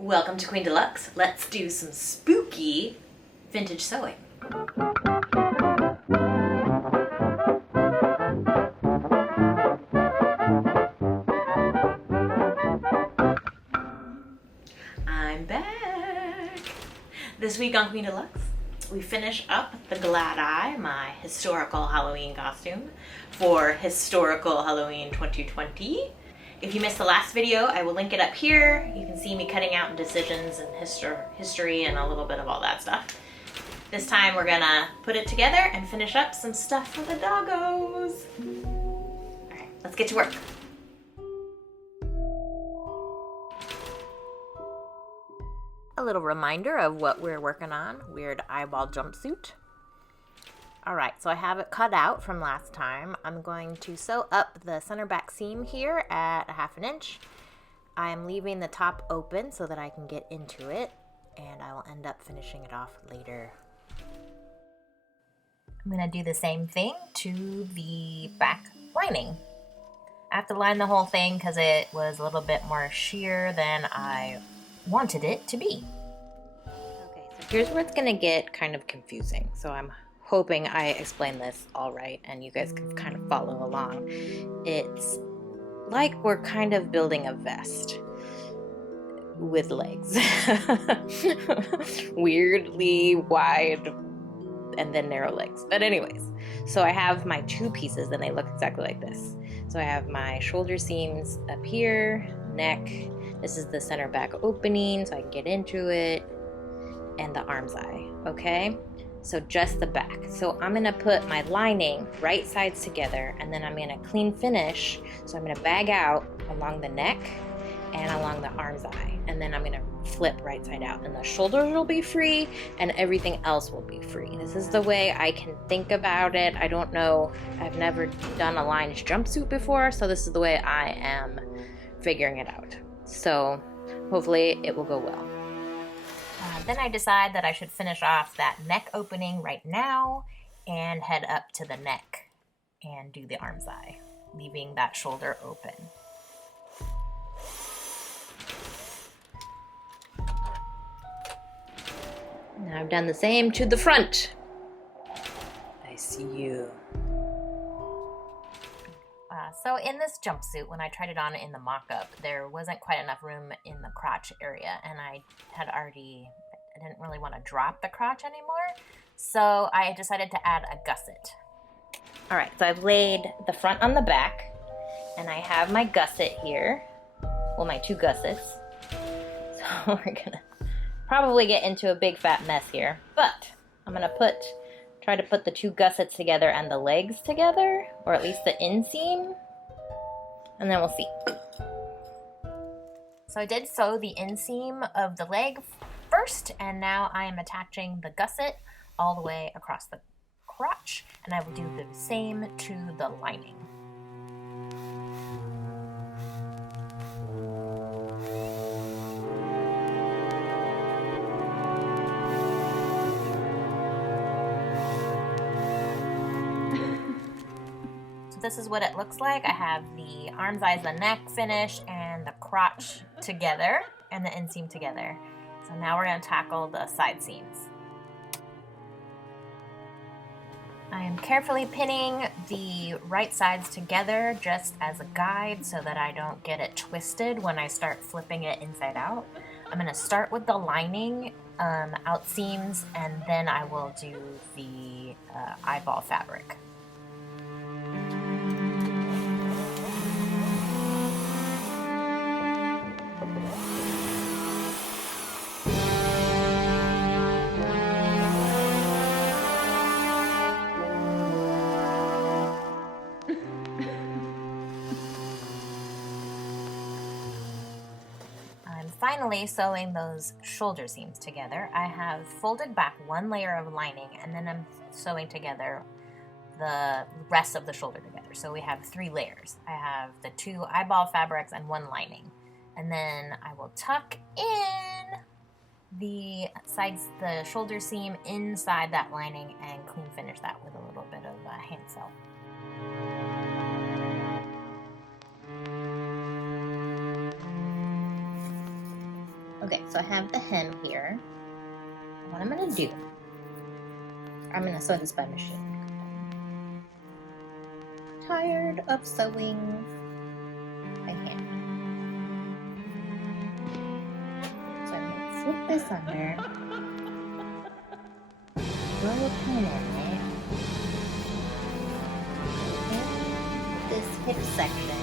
Welcome to Queen Deluxe. Let's do some spooky vintage sewing. I'm back. This week on Queen Deluxe, we finish up the Glad Eye, my historical Halloween costume for historical Halloween 2020. If you missed the last video, I will link it up here. You can see me cutting out decisions and history and a little bit of all that stuff. This time we're gonna put it together and finish up some stuff for the doggos. All right, let's get to work. A little reminder of what we're working on, weird eyeball jumpsuit. All right, so I have it cut out from last time. I'm going to sew up the center back seam here at 1/2 inch. I'm leaving the top open so that I can get into it, and I will end up finishing it off later. I'm gonna do the same thing to the back lining. I have to line the whole thing because it was a little bit more sheer than I wanted it to be. Okay, so here's where it's gonna get kind of confusing. So I'm hoping I explain this all right and you guys can kind of follow along. It's like we're kind of building a vest with legs. Weirdly wide and then narrow legs. But anyways, so I have my two pieces and they look exactly like this. So I have my shoulder seams up here, neck. This is the center back opening so I can get into it, and the arm's eye, okay? So just the back. So I'm gonna put my lining right sides together and then I'm gonna clean finish. So I'm gonna bag out along the neck and along the arm's eye. And then I'm gonna flip right side out and the shoulders will be free and everything else will be free. This is the way I can think about it. I don't know, I've never done a lined jumpsuit before, so this is the way I am figuring it out. So hopefully it will go well. Then I decide that I should finish off that neck opening right now and head up to the neck and do the arm's eye, leaving that shoulder open. Now I've done the same to the front. I see you. So in this jumpsuit, when I tried it on in the mock-up, there wasn't quite enough room in the crotch area, and I didn't really want to drop the crotch anymore, so I decided to add a gusset. All right, so I've laid the front on the back, and I have my gusset here, well, my two gussets, so we're gonna probably get into a big fat mess here, but I'm gonna try to put the two gussets together and the legs together, or at least the inseam, and then we'll see. So I did sew the inseam of the leg first, and now I am attaching the gusset all the way across the crotch, and I will do the same to the lining. This is what it looks like. I have the arms, eyes, the neck finished, and the crotch together, and the inseam together. So now we're going to tackle the side seams. I am carefully pinning the right sides together just as a guide so that I don't get it twisted when I start flipping it inside out. I'm going to start with the lining out seams, and then I will do the eyeball fabric. Finally sewing those shoulder seams together. I have folded back one layer of lining and then I'm sewing together the rest of the shoulder together. So we have 3 layers. I have the 2 eyeball fabrics and 1 lining. And then I will tuck in the shoulder seam inside that lining and clean finish that with a little bit of hand sew. Okay, so I have the hem here. What I'm gonna do, I'm gonna sew this by machine. Tired of sewing by hand. So I'm gonna slip this under, throw a pin in it, and this hip section,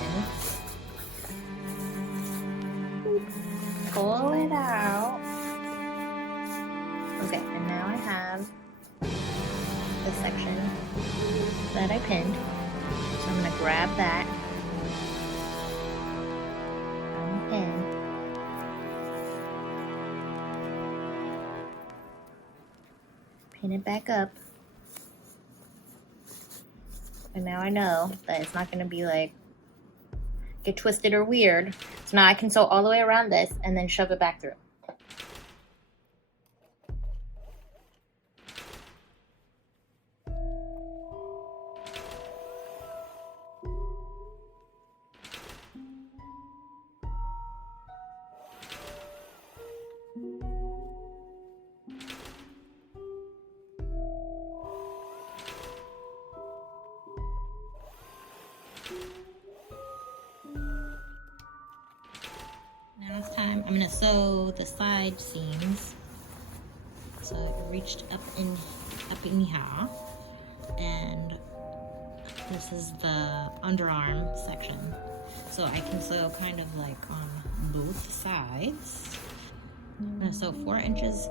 pull it out. Okay, and now I have the section that I pinned. So I'm gonna grab that and pin. Pin it back up. And now I know that it's not gonna be like, get twisted or weird. So now I can sew all the way around this and then shove it back through. Now it's time, I'm gonna sew the side seams. So it reached up in here, and this is the underarm section. So I can sew kind of like on both sides. I'm gonna sew 4 inches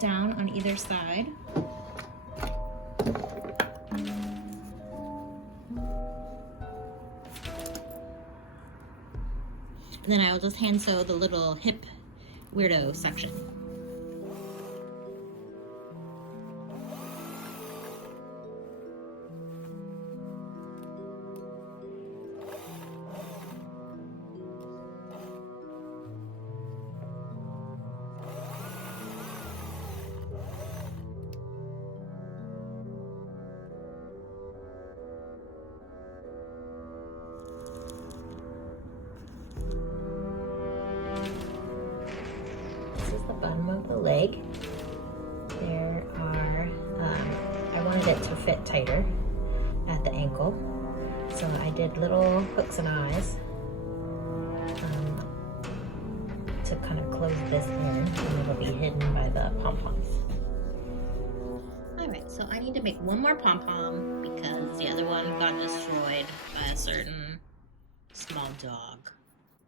down on either side. And then I will just hand sew the little hip weirdo section. Bottom of the leg. There are, I wanted it to fit tighter at the ankle, so I did little hooks and eyes to kind of close this in, and it'll be hidden by the pom-poms. Alright, so I need to make one more pom-pom because the other one got destroyed by a certain small dog.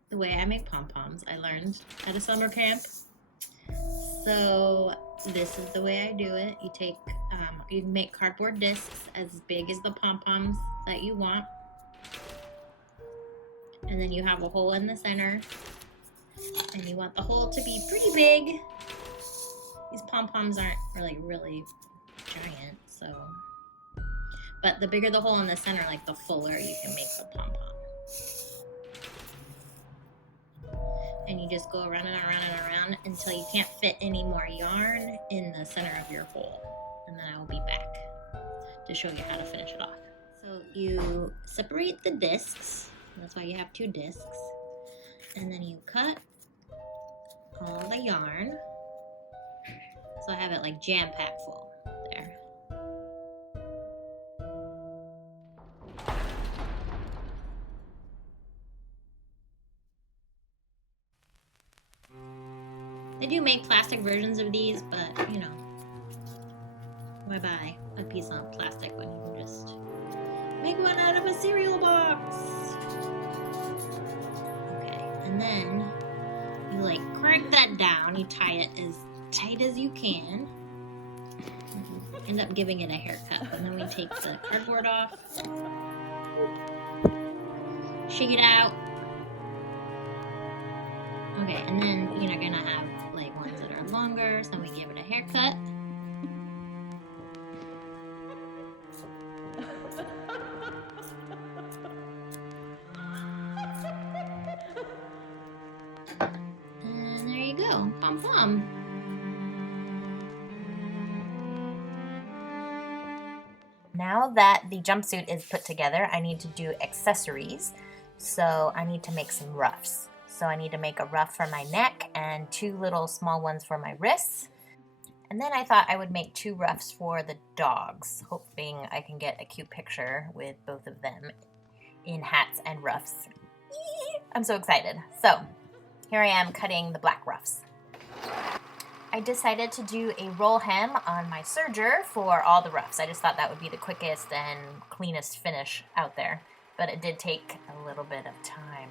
The way I make pom-poms I learned at a summer camp. So this is the way I do it. You take, you make cardboard discs as big as the pom-poms that you want. And then you have a hole in the center. And you want the hole to be pretty big. These pom-poms aren't really giant, so. But the bigger the hole in the center, like the fuller you can make the pom-pom. And you just go around and around and around until you can't fit any more yarn in the center of your hole. And then I will be back to show you how to finish it off. So you separate the discs. That's why you have 2 discs. And then you cut all the yarn. So I have it like jam-packed full there. They do make plastic versions of these, but you know, why buy a piece of plastic when you can just make one out of a cereal box? Okay, and then you like crank that down, you tie it as tight as you can. End up giving it a haircut, and then we take the cardboard off, shake it out. Okay, and then you're gonna have like ones that are longer, so we give it a haircut. And there you go, Pom Pom. Now that the jumpsuit is put together, I need to do accessories. So I need to make some ruffs. So I need to make a ruff for my neck and 2 little small ones for my wrists. And then I thought I would make 2 ruffs for the dogs, hoping I can get a cute picture with both of them in hats and ruffs. I'm so excited. So here I am cutting the black ruffs. I decided to do a roll hem on my serger for all the ruffs. I just thought that would be the quickest and cleanest finish out there, but it did take a little bit of time.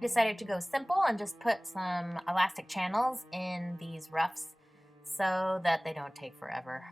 Decided to go simple and just put some elastic channels in these ruffs so that they don't take forever.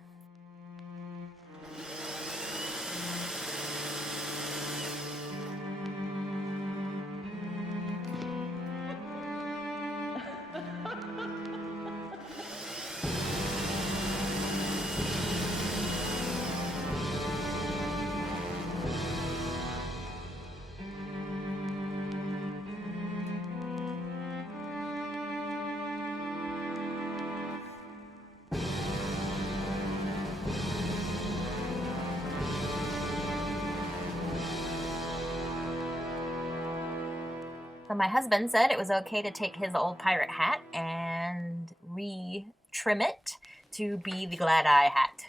So my husband said it was okay to take his old pirate hat and re-trim it to be the Glad Eye hat.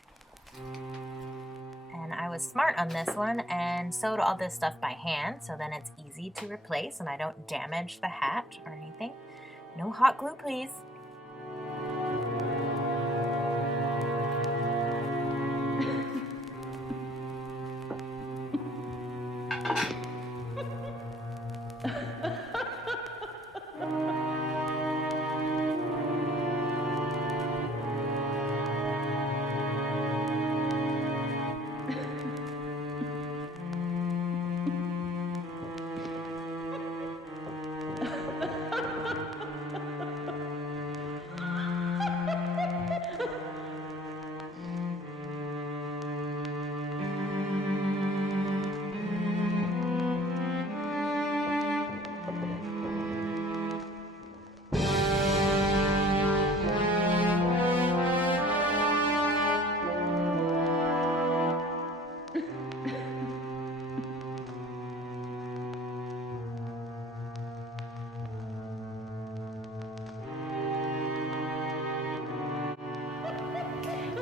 And I was smart on this one and sewed all this stuff by hand, so then it's easy to replace and I don't damage the hat or anything. No hot glue, please.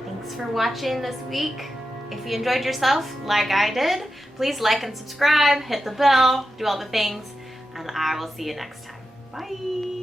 Thanks for watching this week. If you enjoyed yourself like I did, please like and subscribe, hit the bell, do all the things, and I will see you next time. Bye!